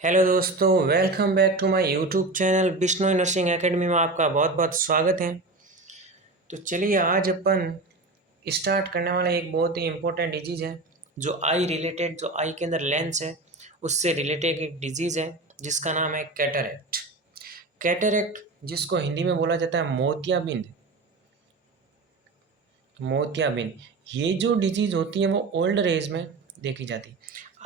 Hello दोस्तों, welcome back to my YouTube channel Bishnoi nursing academy में आपका बहुत बहुत स्वागत है। तो चलिए आज अपन स्टार्ट करने वाला एक बहुत ही इम्पोर्टेंट डिजीज़ है जो आई रिलेटेड, जो आई के अंदर लेंस है उससे रिलेटेड एक डिजीज़ है जिसका नाम है कैटरेक्ट। कैटरेक्ट जिसको हिंदी में बोला जाता है मोतियाबिंद। मोतियाबिंद ये जो डिजीज़ होती है वो ओल्ड एज में देखी जाती है।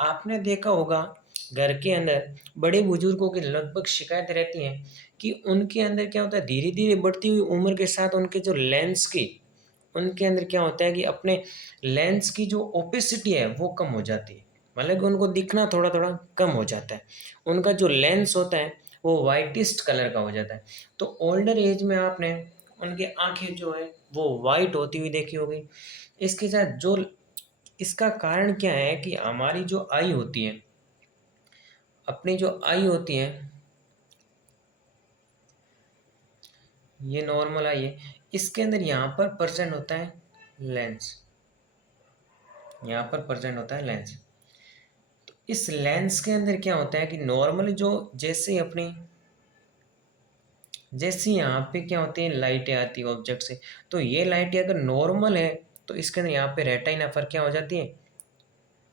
आपने देखा होगा घर के अंदर बड़े बुजुर्गों की लगभग शिकायत रहती है कि उनके अंदर क्या होता है, धीरे धीरे बढ़ती हुई उम्र के साथ उनके जो लेंस की, उनके अंदर क्या होता है कि अपने लेंस की जो ओपेसिटी है वो कम हो जाती है। मतलब कि उनको दिखना थोड़ा थोड़ा कम हो जाता है। उनका जो लेंस होता है वो वाइटिस्ट कलर का हो जाता है। तो ओल्डर एज में आपने उनकी आंखें जो है वो वाइट होती हुई देखी होगी। इसके साथ जो इसका कारण क्या है कि हमारी जो आई होती है, अपनी जो आई होती है, ये नॉर्मल आई है, इसके अंदर यहाँ पर प्रेजेंट होता है लेंस। यहाँ पर प्रेजेंट होता है लेंस। तो इस लेंस के अंदर क्या होता है कि नॉर्मली जो जैसे यहाँ पे क्या होती है, लाइटें आती है ऑब्जेक्ट से, तो ये लाइटें अगर नॉर्मल है तो इसके अंदर यहाँ पे रेटिना पर क्या हो जाती है,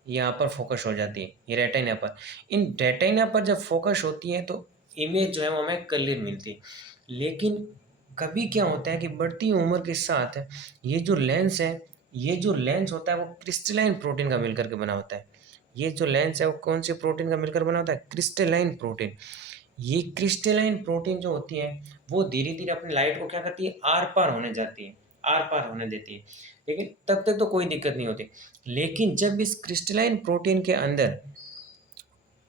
यहाँ पर फोकस हो जाती है, ये रेटिना पर। इन रेटिना पर जब फोकस होती है तो इमेज जो है वो हमें क्लियर मिलती है। लेकिन कभी क्या होता है कि बढ़ती उम्र के साथ ये जो लेंस है, ये जो लेंस होता है वो क्रिस्टलाइन प्रोटीन का मिलकर के बना होता है। ये जो लेंस है वो कौन से प्रोटीन का मिलकर बना होता है, क्रिस्टलाइन प्रोटीन। ये क्रिस्टलाइन प्रोटीन जो होती है वो धीरे धीरे अपनी लाइट को क्या करती है, आर पार होने जाती है, आर पार होने देती है। लेकिन तब तक तो कोई दिक्कत नहीं होती। लेकिन जब इस क्रिस्टलाइन प्रोटीन के अंदर,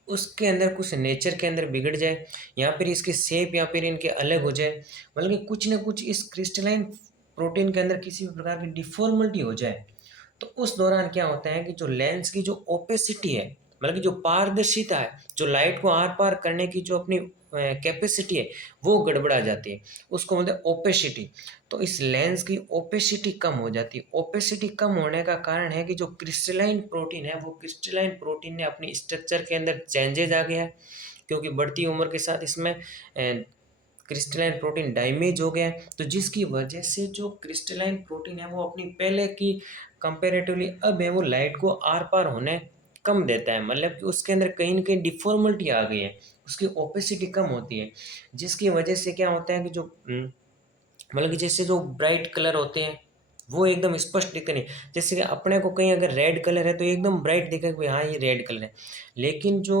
उसके अंदर कुछ नेचर के अंदर बिगड़ जाए या फिर इसके शेप या फिर इनके अलग हो जाए, मतलब कि कुछ ना कुछ इस क्रिस्टलाइन प्रोटीन के अंदर किसी भी प्रकार की डिफॉर्मिटी हो जाए, तो उस दौरान क्या होता है कि जो लेंस की जो ओपेसिटी है, मतलब कि जो पारदर्शिता है, जो लाइट को आर पार करने की जो अपनी कैपेसिटी है वो गड़बड़ा जाती है। उसको बोलते हैं ओपेसिटी। तो इस लेंस की ओपेसिटी कम हो जाती है। ओपेसिटी कम होने का कारण है कि जो क्रिस्टलाइन प्रोटीन है वो क्रिस्टलाइन प्रोटीन ने अपनी स्ट्रक्चर के अंदर चेंजेज आ गया है, क्योंकि बढ़ती उम्र के साथ इसमें क्रिस्टलाइन प्रोटीन डैमेज हो गया है। तो जिसकी वजह से जो क्रिस्टलाइन प्रोटीन है वो अपनी पहले की कंपेरेटिवली अब है वो लाइट को आर पार होने कम देता है। मतलब कि उसके अंदर कहीं ना कहीं डिफॉर्मिटी आ गई है, उसकी ओपेसिटी कम होती है। जिसकी वजह से क्या होता है कि जो मतलब कि जैसे जो ब्राइट कलर होते हैं वो एकदम स्पष्ट दिखते नहीं। जैसे कि अपने को कहीं अगर रेड कलर है तो एकदम ब्राइट दिखेगा कि हाँ ये रेड कलर है। लेकिन जो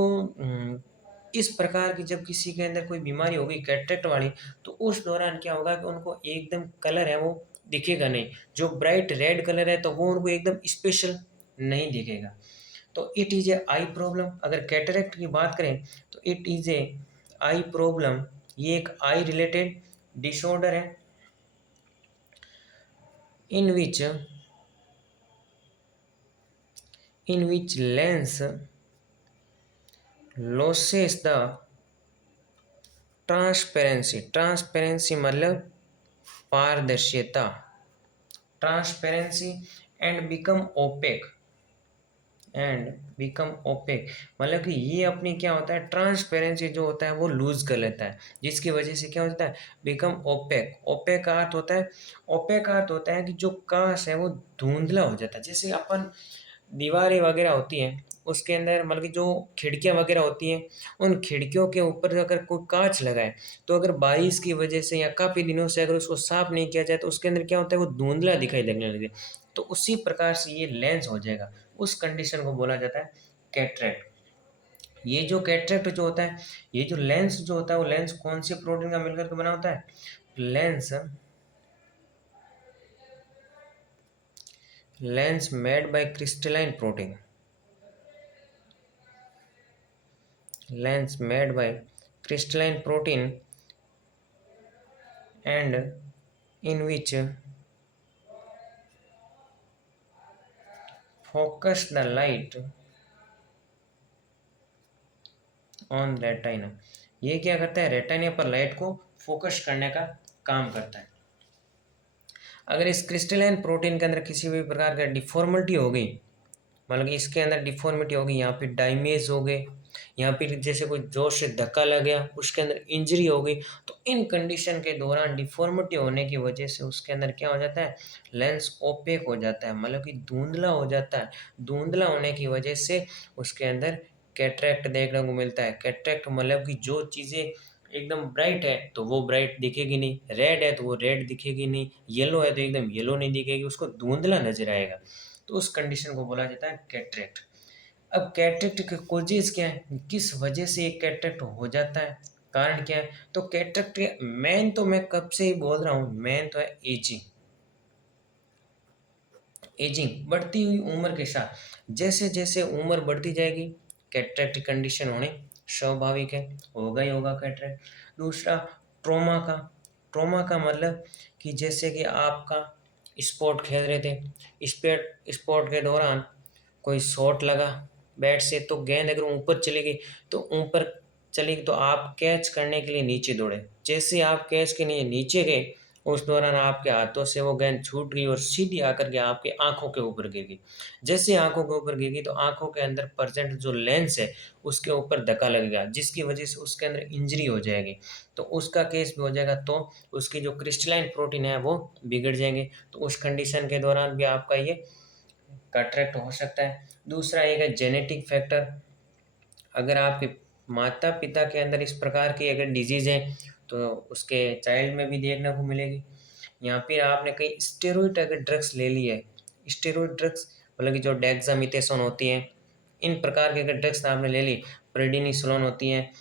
इस प्रकार की जब किसी के अंदर कोई बीमारी होगी कैटरेक्ट वाली, तो उस दौरान क्या होगा कि उनको एकदम कलर है वो दिखेगा नहीं। जो ब्राइट रेड कलर है तो वो उनको एकदम स्पेशल नहीं दिखेगा। तो it is a I problem. अगर कैटरेक्ट की बात करें तो it is a I problem. ये एक आई रिलेटेड डिसऑर्डर है in which lens loses the transparency मतलब पारदर्शिता, ट्रांसपेरेंसी एंड बिकम ओपेक। मतलब कि ये अपनी क्या होता है, ट्रांसपेरेंसी जो होता है वो लूज कर लेता है, जिसकी वजह से क्या होता है, बिकम ओपेक। ओपेक का अर्थ होता है, ओपेक का अर्थ होता है कि जो कांच है वो धुंधला हो जाता है। जैसे अपन दीवारें वगैरह होती हैं उसके अंदर, मतलब कि जो खिड़कियां वगैरह होती हैं, उन खिड़कियों के ऊपर अगर कोई कांच लगाए तो अगर बारिश की वजह से या काफ़ी दिनों से अगर उसको साफ नहीं किया जाए तो उसके अंदर क्या होता है, वो धुंधला दिखाई देने लगे। तो उसी प्रकार से ये लेंस हो जाएगा। उस कंडीशन को बोला जाता है कैटरेक्ट। ये जो कैटरेक्ट जो होता है, ये जो लेंस जो होता है वो लेंस कौन सी प्रोटीन का मिलकर के बना होता है, lens made by crystalline protein, lens made by crystalline protein and in which focus the light on retina। ये क्या करता है, रेटिना पर लाइट को फोकस करने का काम करता है। अगर इस क्रिस्टलाइन प्रोटीन के अंदर किसी भी प्रकार का डिफॉर्मिटी हो गई, मतलब कि इसके अंदर डिफॉर्मिटी हो गई, यहाँ पे डैमेज हो गए, यहाँ पे जैसे कोई जोर से धक्का लग गया, उसके अंदर इंजरी हो गई, तो इन कंडीशन के दौरान डिफॉर्मिटी होने की वजह से उसके अंदर क्या हो जाता है, लेंस ओपेक हो जाता है, मतलब कि धुंधला हो जाता है। धुंधला होने की वजह से उसके अंदर कैटरेक्ट देखने को मिलता है। कैटरेक्ट मतलब कि जो चीज़ें एकदम ब्राइट है तो वो ब्राइट दिखेगी नहीं, रेड है तो वो रेड दिखेगी नहीं, येलो है तो एकदम येलो नहीं दिखेगी, उसको धुंधला नजर आएगा। तो उस कंडीशन को बोला जाता है कैटरेक्ट। अब कैटरेक्ट के कोजेज क्या है, किस वजह से एक कैटरेक्ट हो जाता है, कारण क्या है, तो कैटरेक्ट के मेन तो मैं कब से ही बोल रहा हूँ, मेन तो है एजिंग। एजिंग बढ़ती हुई उम्र के साथ जैसे जैसे उम्र बढ़ती जाएगी कैटरेक्ट कंडीशन होने स्वाभाविक है, होगा ही होगा कैटरेक्ट। दूसरा ट्रोमा का। ट्रोमा का मतलब कि जैसे कि आपका स्पोर्ट खेल रहे थे, स्पोर्ट के दौरान कोई शॉट लगा बैट से, तो गेंद अगर ऊपर चली गई, तो ऊपर चली गई तो आप कैच करने के लिए नीचे दौड़े, जैसे आप कैच के लिए नीचे गए उस दौरान आपके हाथों से वो गेंद छूट गई और सीधी आकर के आपके आंखों के ऊपर गिर गई। जैसे आंखों के ऊपर गिर गई तो आंखों के अंदर प्रेजेंट जो लेंस है उसके ऊपर धक्का लगेगा, जिसकी वजह से उसके अंदर इंजरी हो जाएगी। तो उसका केस भी हो जाएगा, तो उसकी जो क्रिस्टलाइन प्रोटीन है वो बिगड़ जाएंगे। तो उस कंडीशन के दौरान भी आपका ये कैटरेक्ट हो सकता है। दूसरा एक है जेनेटिक फैक्टर। अगर आपके माता पिता के अंदर इस प्रकार की अगर डिजीज़ है तो उसके चाइल्ड में भी देखने को मिलेगी। या फिर आपने कई स्टेरॉइड अगर ड्रग्स ले ली है, स्टेरॉइड ड्रग्स मतलब कि जो डेक्सामेथासोन होती हैं, इन प्रकार के अगर ड्रग्स आपने ले ली, प्रेडिनिसोलोन होती हैं,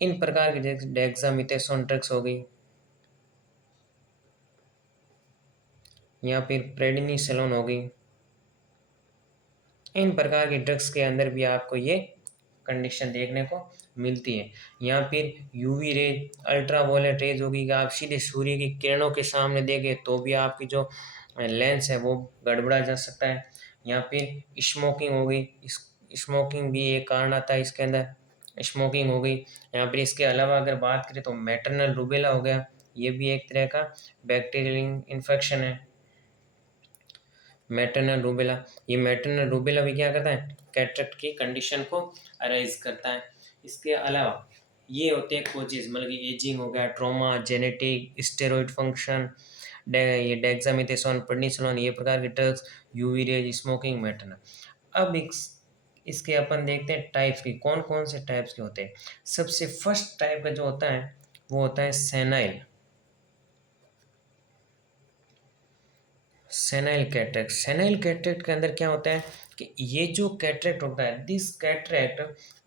इन प्रकार की डेक्सामेथासोन ड्रग्स हो गई या फिर प्रेडिनिसोलोन हो गई, इन प्रकार के ड्रग्स के अंदर भी आपको ये कंडीशन देखने को मिलती है। या फिर यूवी रे, अल्ट्रावायलेट रेज होगी कि आप सीधे सूर्य की किरणों के सामने देखें तो भी आपकी जो लेंस है वो गड़बड़ा जा सकता है। या फिर स्मोकिंग हो गई, स्मोकिंग भी एक कारण आता है इसके अंदर, स्मोकिंग हो गई। यहाँ पर इसके अलावा अगर बात करें तो मैटरनल रूबेला हो गया, ये भी एक तरह का बैक्टीरियल इन्फेक्शन है, मैटरनल रूबेला। ये मैटरनल रूबेला भी क्या करता है, कैटरेक्ट की कंडीशन को अराइज करता है। इसके अलावा ये होते हैं कोजेज, मतलब कि एजिंग हो गया, ट्रॉमा, जेनेटिक, स्टेरॉइड फंक्शन, ये डेक्सामेथासोन, प्रेडनिसोलोन, ये प्रकार के drugs, UV rays, smoking, maternal. अब इसके अपन देखते हैं टाइप्स की, कौन कौन से टाइप्स के होते हैं। सबसे फर्स्ट टाइप का जो होता है वो होता है senile. Senile cataract. Senile cataract के अंदर क्या होता है कि ये जो कैटरेक्ट होता है, दिस कैटरेक्ट,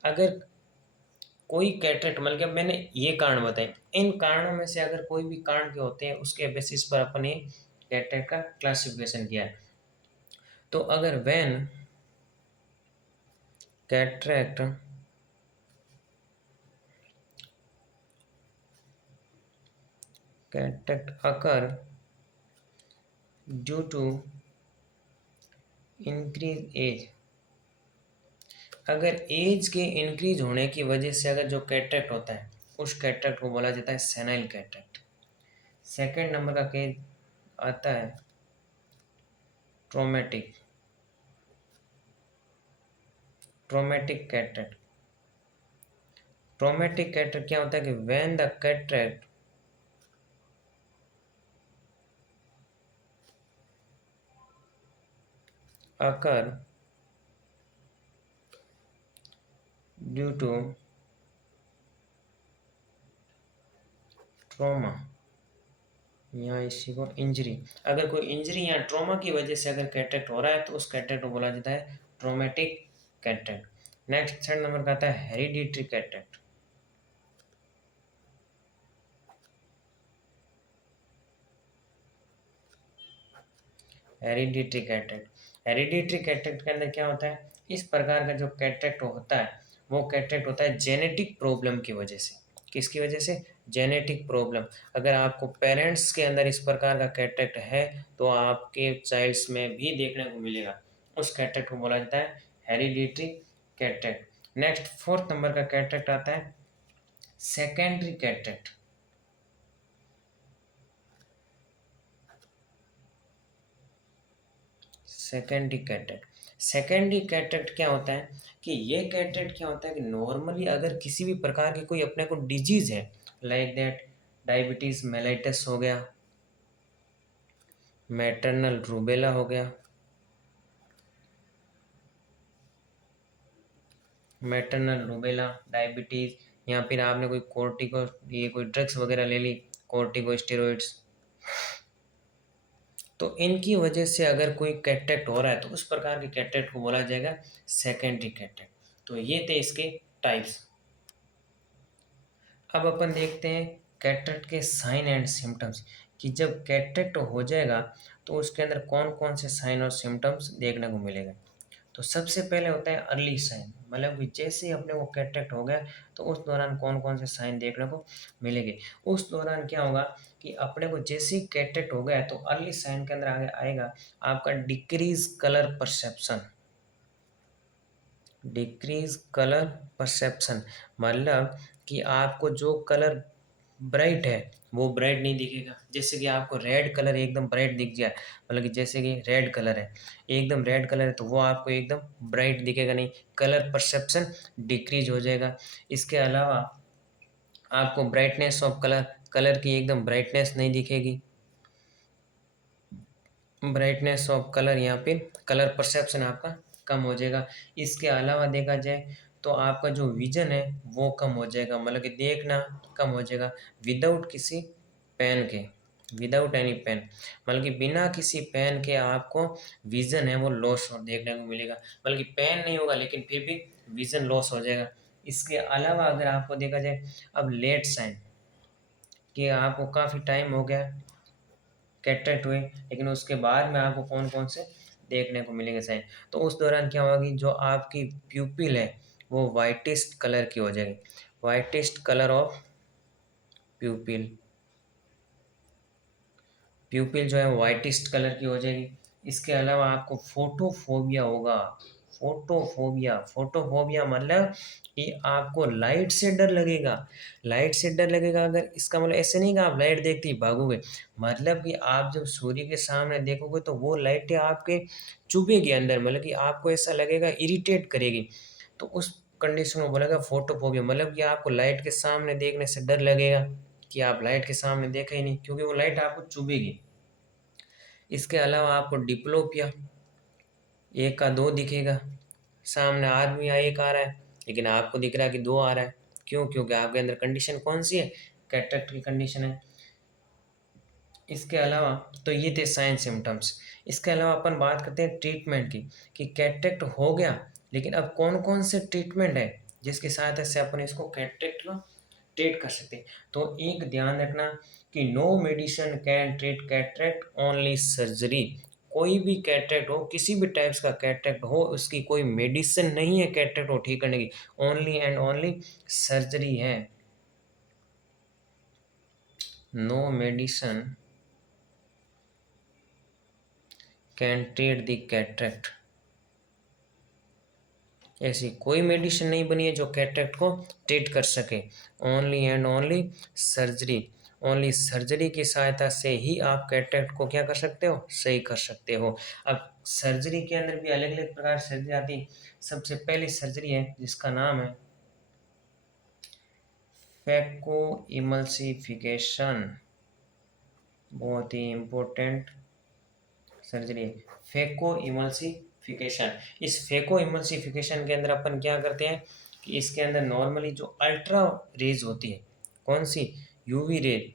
अगर कोई कैटरेक्ट मतलब कि अब मैंने ये कारण बताए, इन कारणों में से अगर कोई भी कारण के होते हैं उसके बेसिस पर अपन ये कैटरेक्ट का क्लासिफिकेशन किया है। तो अगर when cataract cataract occur due to increase age, अगर एज के इंक्रीज होने की वजह से अगर जो कैटरेक्ट होता है उस कैटरेक्ट को बोला जाता है सेनाइल कैटरेक्ट। सेकेंड नंबर का केस आता है traumatic, traumatic cataract. Traumatic cataract क्या होता है कि when the cataract occur due to trauma या इसी को इंजरी, अगर कोई इंजरी या ट्रॉमा की वजह से अगर कैटरेक्ट हो रहा है तो उस कैटरेक्ट को बोला जाता है traumatic cataract. Next third number का आता है hereditary cataract. Hereditary cataract, hereditary cataract के अंदर क्या होता है, इस प्रकार का जो कैटरेक्ट होता है वो कैटरेक्ट होता है जेनेटिक प्रॉब्लम की वजह से। किसकी वजह से, जेनेटिक प्रॉब्लम। अगर आपको पेरेंट्स के अंदर इस प्रकार का कैटरेक्ट है तो आपके चाइल्ड्स में भी देखने को मिलेगा, उस कैटरेक्ट को बोला जाता है hereditary cataract. Next fourth number का कैटरेक्ट आता है secondary cataract. Secondary cataract, secondary cataract क्या होता है कि ये कैटरेक्ट क्या होता है कि नॉर्मली अगर किसी भी प्रकार की कोई अपने को डिजीज है, लाइक दैट डायबिटीज मेलाइटस हो गया, मैटरनल रूबेला हो गया, मैटरनल रूबेला, डायबिटीज, या फिर आपने कोई कोर्टिको ये कोई ड्रग्स वगैरह ले ली, कोर्टिको स्टेरॉइड्स, तो इनकी वजह से अगर कोई कैटरेक्ट हो रहा है तो उस प्रकार के कैटरेक्ट को बोला जाएगा सेकेंडरी कैटरेक्ट। तो ये थे इसके टाइप्स। अब अपन देखते हैं कैटरेक्ट के साइन एंड सिम्टम्स, कि जब कैटरेक्ट हो जाएगा तो उसके अंदर कौन कौन से साइन और सिम्टम्स देखने को मिलेगा। तो सबसे पहले होता है अर्ली साइन, मतलब कि जैसे ही अपने को कैटरेक्ट हो गया तो उस दौरान कौन कौन से साइन देखने को मिलेंगे। उस दौरान क्या होगा कि अपने को जैसे ही कैटरेक्ट हो गया तो अर्ली साइन के अंदर आगे आएगा आपका decrease colour perception. Decrease colour perception मतलब कि आपको जो कलर ब्राइट है वो ब्राइट नहीं दिखेगा। जैसे कि आपको रेड कलर एकदम ब्राइट दिख जाए, मतलब कि जैसे कि रेड कलर है, एकदम रेड कलर है, तो वो आपको एकदम ब्राइट दिखेगा नहीं, कलर परसेप्शन डिक्रीज हो जाएगा। इसके अलावा आपको ब्राइटनेस ऑफ कलर, कलर की एकदम ब्राइटनेस नहीं दिखेगी, ब्राइटनेस ऑफ कलर या फिर कलर परसेप्शन आपका कम हो जाएगा। इसके अलावा देखा जाए तो आपका जो विजन है वो कम हो जाएगा, मतलब कि देखना कम हो जाएगा विदाउट किसी पेन के, विदाउट एनी पेन, मतलब कि बिना किसी पेन के आपको विजन है वो लॉस देखने को मिलेगा, मतलब कि पेन नहीं होगा लेकिन फिर भी विजन लॉस हो जाएगा। इसके अलावा अगर आपको देखा जाए अब लेट साइन, कि आपको काफ़ी टाइम हो गया कैटरेक्ट हुए लेकिन उसके बाद में आपको कौन कौन से देखने को मिलेंगे साइन, तो उस दौरान क्या होगा कि जो आपकी प्यूपिल है वो वाइटिस्ट कलर की हो जाएगी, वाइटिस्ट कलर ऑफ प्यूपिल, प्यूपिल जो है वाइटिस्ट कलर की हो जाएगी। इसके अलावा आपको फोटोफोबिया होगा, फोटोफोबिया, फोटोफोबिया मतलब कि आपको लाइट से डर लगेगा, लाइट से डर लगेगा। अगर इसका मतलब ऐसे नहीं कि आप लाइट देखते ही भागोगे, मतलब कि आप जब सूर्य के सामने देखोगे तो वो लाइटें आपके चुभेगी अंदर, मतलब कि आपको ऐसा लगेगा, इरिटेट करेगी, तो उस कंडीशन में बोलेगा फोटोफोबिया, मतलब कि आपको लाइट के सामने देखने से डर लगेगा कि आप लाइट के सामने देखें ही नहीं क्योंकि वो लाइट आपको चुभेगी। इसके अलावा आपको डिप्लोपिया, एक का दो दिखेगा, सामने आदमी या एक आ रहा है लेकिन आपको दिख रहा है कि दो आ रहा है, क्यों? क्योंकि आपके अंदर कंडीशन कौन सी है, कैटरेक्ट की कंडीशन है। इसके अलावा तो ये थे साइन सिम्टम्स। इसके अलावा अपन बात करते हैं ट्रीटमेंट की, कि कैटरेक्ट हो गया लेकिन अब कौन कौन से ट्रीटमेंट है जिसकी सहायता से अपन इसको कैटरेक्ट को ट्रीट कर सकते हैं। तो एक ध्यान रखना कि no medicine can treat cataract, only surgery. कोई भी कैटरेक्ट हो, किसी भी टाइप्स का कैटरेक्ट हो, उसकी कोई मेडिसिन नहीं है कैटरेक्ट को ठीक करने की, ओनली एंड ओनली सर्जरी है। No medicine can treat the cataract, ऐसी कोई मेडिसिन नहीं बनी है जो कैटरेक्ट को ट्रीट कर सके, only and only surgery, only surgery की सहायता से ही आप कैटरेक्ट को क्या कर सकते हो, सही कर सकते हो। अब सर्जरी के अंदर भी अलग अलग प्रकार सर्जरी आती है। सबसे पहली सर्जरी है जिसका नाम है फैको इमल्सिफिकेशन, बहुत ही इम्पोर्टेंट सर्जरी, फेको इमल्सिफिकेशन। इस फेको इमल्सिफिकेशन के अंदर अपन क्या करते हैं कि इसके अंदर नॉर्मली जो अल्ट्रा रेज होती है, कौन सी, यूवी रेज,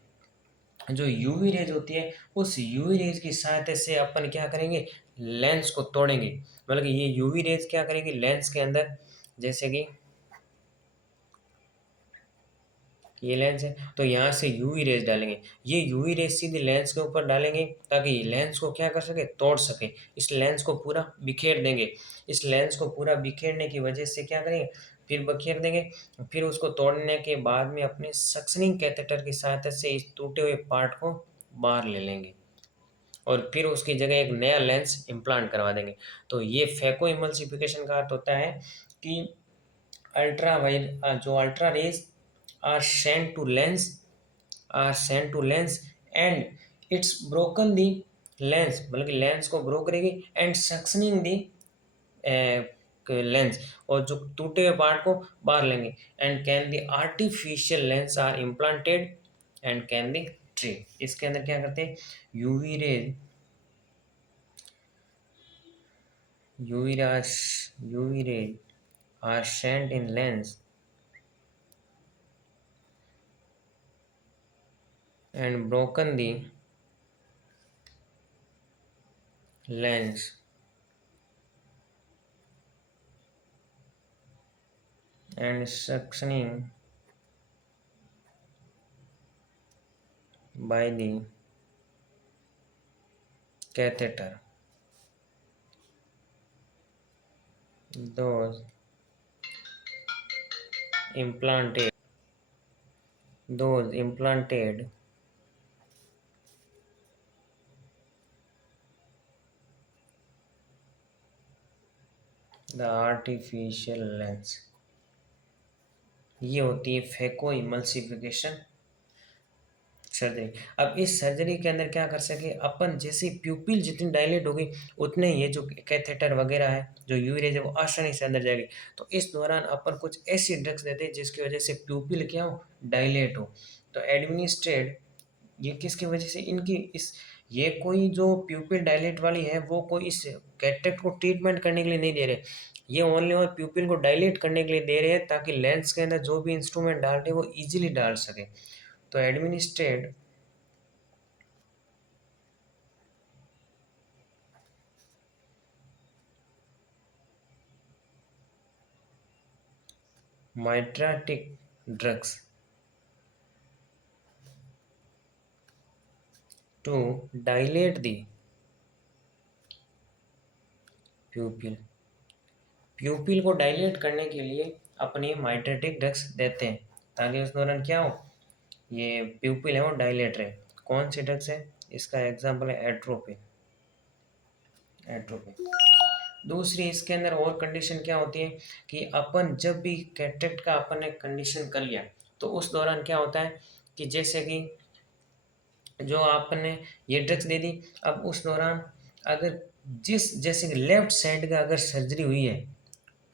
जो यूवी रेज होती है उस यूवी रेज की सहायता से अपन क्या करेंगे, लेंस को तोड़ेंगे, मतलब कि ये यूवी रेज क्या करेगी लेंस के अंदर, जैसे कि ये लेंस है तो यहाँ से यूवी रेज डालेंगे, ये यूवी रेज सीधे लेंस के ऊपर डालेंगे ताकि लेंस को क्या कर सके, तोड़ सके। इस लेंस को पूरा बिखेर देंगे, इस लेंस को पूरा बिखेरने की वजह से क्या करेंगे, फिर बिखेर देंगे, फिर उसको तोड़ने के बाद में अपने सक्शनिंग कैथेटर की सहायता से इस टूटे हुए पार्ट को बाहर ले लेंगे और फिर उसकी जगह एक नया लेंस इम्प्लांट करवा देंगे। तो ये फेको इमल्सिफिकेशन का अर्थ होता है कि जो ultra rays are sent to lens, are sent to lens and it's broken the lens, मतलब कि लेंस को ब्रो करेगी, एंड सक्शनिंग दी लेंस, और जो टूटे हुए पार्ट को बाहर लेंगे। And can the artificial lens are implanted and can the treat. इसके अंदर क्या करते हैं, UV rays, UV rays are sent in lens and broken the lens and suctioning by the catheter. Those implanted, those implanted the artificial lens। ये होती है phaco emulsification surgery. अब इस सर्जरी के अंदर क्या कर सके अपन, जैसे प्यूपिल जितनी डायलेट होगी उतने ये जो कैथेटर वगैरह है, जो यूरेज है, वो आसानी से अंदर जाएगी। तो इस दौरान अपन कुछ ऐसी ड्रग्स देते हैं जिसकी वजह से प्यूपिल क्या हो, डायलेट हो। तो एडमिनिस्ट्रेड, ये किसकी वजह से, इनकी इस, ये कोई जो प्यूपिल डायलेट वाली है वो कोई इस कैटरेक्ट को ट्रीटमेंट करने के लिए नहीं दे रहे, ये ओनली और प्यूपिल को डायलेट करने के लिए दे रहे हैं, ताकि लेंस के अंदर जो भी इंस्ट्रूमेंट डालते हैं वो इजीली डाल सके। तो administered mydriatic drugs to dilate the pupil। प्यूपिल को डायलेट करने के लिए अपने माइट्रेटिक ड्रग्स देते हैं, ताकि उस दौरान क्या हो, ये प्यूपिल है वो डायलेट रहे। कौन सी ड्रग्स है, इसका एग्जांपल है एट्रोपिन, एट्रोपिन। दूसरी इसके अंदर और कंडीशन क्या होती है कि अपन जब भी कैटरेक्ट का अपन ने कंडीशन कर लिया, तो उस दौरान क्या होता है कि जैसे कि जो आपने ये ड्रग्स दे दी, अब उस दौरान अगर जैसे कि लेफ्ट साइड का अगर सर्जरी हुई है,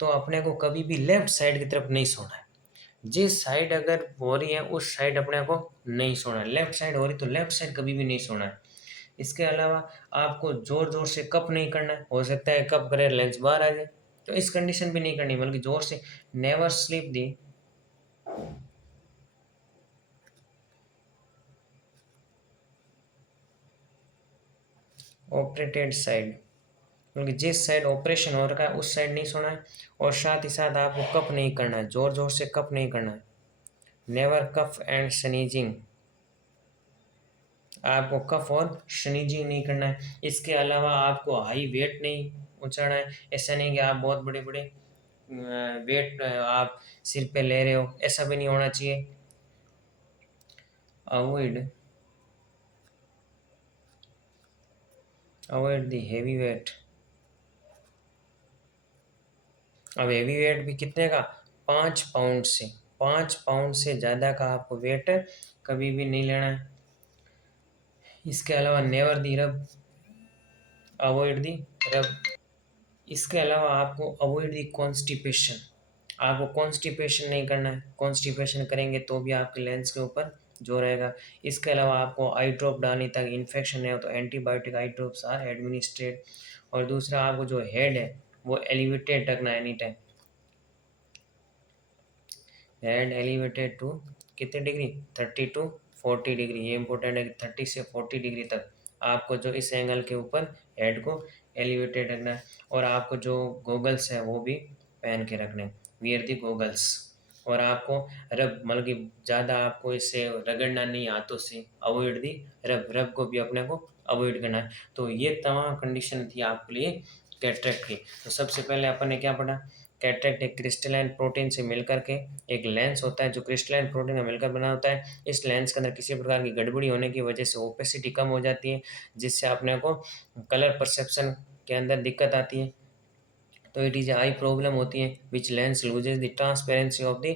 तो अपने को कभी भी लेफ्ट साइड की तरफ नहीं सोना है। जिस साइड अगर हो रही है उस साइड अपने को नहीं सोना है, लेफ्ट साइड हो रही तो लेफ्ट साइड कभी भी नहीं सोना है। इसके अलावा आपको जोर जोर से कप नहीं करना है, हो सकता है कप करे लेंस बाहर आ जाए, तो इस कंडीशन भी नहीं करनी, बल्कि जोर से नेवर स्लीप दी ऑपरेटेड साइड, क्योंकि जिस साइड ऑपरेशन हो रखा है उस साइड नहीं सोना है। और साथ ही साथ आपको कप नहीं करना है, जोर जोर से कप नहीं करना है, नेवर कफ एंड स्नीजिंग, आपको कफ और स्नीजिंग नहीं करना है। इसके अलावा आपको हाई वेट नहीं उछालना है, ऐसा नहीं कि आप बहुत बड़े बड़े वेट आप सिर पे ले रहे हो, ऐसा भी नहीं होना चाहिए। Avoid avoid the heavy weight. अब हेवी वेट भी कितने का, 5 पाउंड से, 5 पाउंड से ज़्यादा का आपको वेट कभी भी नहीं लेना है। इसके अलावा नेवर दी रब, अवॉइड दी रब। इसके अलावा आपको अवॉइड दी कॉन्स्टिपेशन, आपको कॉन्स्टिपेशन नहीं करना है, कॉन्स्टिपेशन करेंगे तो भी आपके लेंस के ऊपर जो रहेगा। इसके अलावा आपको आई ड्रॉप डालनी, ताकि इन्फेक्शन नहीं हो, तो antibiotic eye drops are administered. और दूसरा आपको जो हेड है वो एलिवेटेड रखना है any time, head elevated to कितने डिग्री, 30 to 40 डिग्री। ये इंपॉर्टेंट है कि 30 से 40 डिग्री तक आपको जो इस एंगल के ऊपर हेड को एलिवेटेड रखना है। और आपको जो गोगल्स है वो भी पहन के रखने, वियर दी गोगल्स। और आपको रब, मतलब कि ज़्यादा आपको इससे रगड़ना नहीं हाथों से, अवॉइड दी रब, रब को भी अपने को अवॉइड करना है। तो ये तमाम कंडीशन थी आपके लिए कैटरेक्ट की। तो सबसे पहले अपन ने क्या पढ़ा, कैटरेक्ट एक क्रिस्टलाइन प्रोटीन से मिलकर के एक लेंस होता है, जो क्रिस्टलाइन प्रोटीन का मिलकर बना होता है। इस लेंस के अंदर किसी प्रकार की गड़बड़ी होने की वजह से ओपेसिटी कम हो जाती है, जिससे अपने को कलर परसेप्शन के अंदर दिक्कत आती है। तो इट इज़ आई प्रॉब्लम होती है which lens loses the transparency of the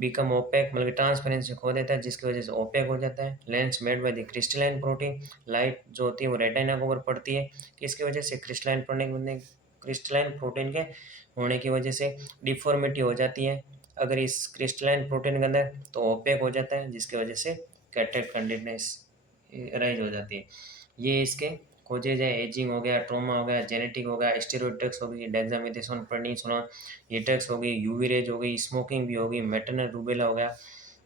become opaque, मतलब ट्रांसपेरेंसी खो देता है, जिसकी वजह से ओपेक हो जाता है। Lens made by the crystalline protein, light जो होती है वो रेटिना के ऊपर पड़ती है, किसकी वजह से, क्रिस्टलाइन पड़ने की क्रिस्टलाइन प्रोटीन के होने की वजह से डिफॉर्मिटी हो जाती है अगर इस क्रिस्टलाइन प्रोटीन के अंदर, तो ओपेक हो जाता है जिसकी वजह से कैटरेक्ट कंडीशनस राइज हो जाती है। ये इसके कोजेज है, एजिंग हो गया, ट्रोमा हो गया, जेनेटिक हो गया, स्टेरॉइड ड्रग्स हो गई, डेक्सामेथासोन, प्रेडनिसोलोन, ये ड्रग्स हो गई, यूवी रेज हो गई, स्मोकिंग भी हो गई, मैटरनल रूबेला हो गया।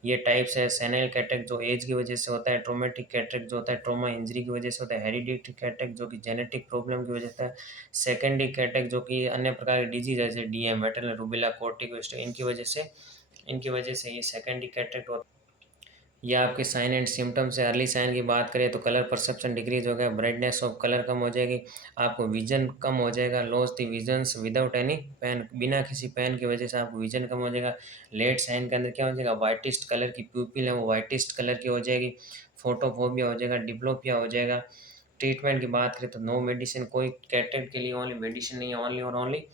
ये टाइप्स है। सेनाइल कैटरेक्ट जो एज की वजह से होता है, ट्रोमेटिक कैटरेक्ट जो होता है ट्रोमा इंजरी की वजह से होता है, हेरिडिटी कैटरेक्ट जो कि जेनेटिक प्रॉब्लम की वजह से होता है, सेकेंडरी कैटरेक्ट जो कि अन्य प्रकार की डिजीज जैसे डीएम, मैटरनल रूबेला, कोर्टिकोस्टेरोइड, इनकी वजह से ये सेकेंडरी कैटरेक्ट होता है। ये आपके साइन एंड सिम्टम्स है। अर्ली साइन की बात करें तो कलर परसेप्शन डिक्रीज हो गया, ब्राइटनेस ऑफ कलर कम हो जाएगी, आपको विजन कम हो जाएगा, loss the visions without any pain, बिना किसी पेन की वजह से आपको विजन कम हो जाएगा। लेट साइन के अंदर क्या हो जाएगा, वाइटिस्ट कलर की प्यूपिल है वो वाइटिस्ट कलर की हो जाएगी, फोटोफोबिया हो जाएगा, डिप्लोपिया हो जाएगा। ट्रीटमेंट की बात करें तो नो मेडिसिन, कोई कैटरेक्ट के लिए ओनली मेडिसिन नहीं है, ओनली और ओनली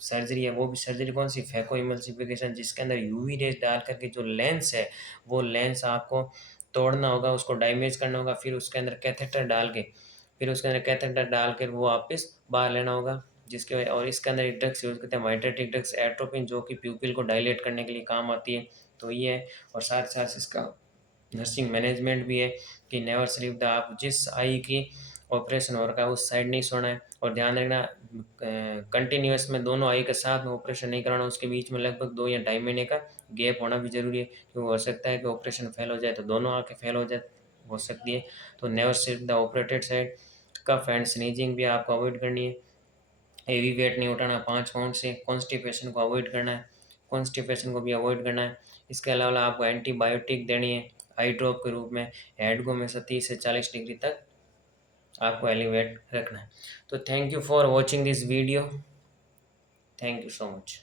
सर्जरी है। वो भी सर्जरी कौन सी, फेको इमल्सिफिकेशन, जिसके अंदर यूवी रेज डाल करके जो लेंस है वो लेंस आपको तोड़ना होगा, उसको डैमेज करना होगा, फिर उसके अंदर कैथेटर डाल के, वो वापस बाहर लेना होगा, जिसके वजह, और इसके अंदर एक ड्रग्स यूज़ करते हैं माइट्रेटिक ड्रग्स, एट्रोपिन, जो कि प्यूपिल को डायलेट करने के लिए काम आती है। तो ये है, और साथ साथ इसका नर्सिंग मैनेजमेंट भी है कि नेवर स्लीप द, आप जिस आई की ऑपरेशन हो रखा है उस साइड नहीं सोना है, और ध्यान रखना कंटिन्यूस में दोनों आई के साथ में ऑपरेशन नहीं कराना, उसके बीच में लगभग 2 या ढाई महीने का गैप होना भी ज़रूरी है, क्योंकि हो सकता है कि ऑपरेशन फेल हो जाए तो दोनों आँखें फेल हो सकती है। तो never sleep the operated side. Cough and sneezing भी आपको अवॉइड करनी है। हेवी वेट नहीं उठाना 5 पाउंड से। कॉन्स्टिपेशन को अवॉइड करना है, कॉन्स्टिपेशन को भी अवॉइड करना है। इसके अलावा आपको एंटीबायोटिक देनी है आई ड्रॉप के रूप में। हेड को हमेशा 30 से 40 डिग्री तक आपको एलिवेट रखना है। तो thank you for watching this video, thank you so much.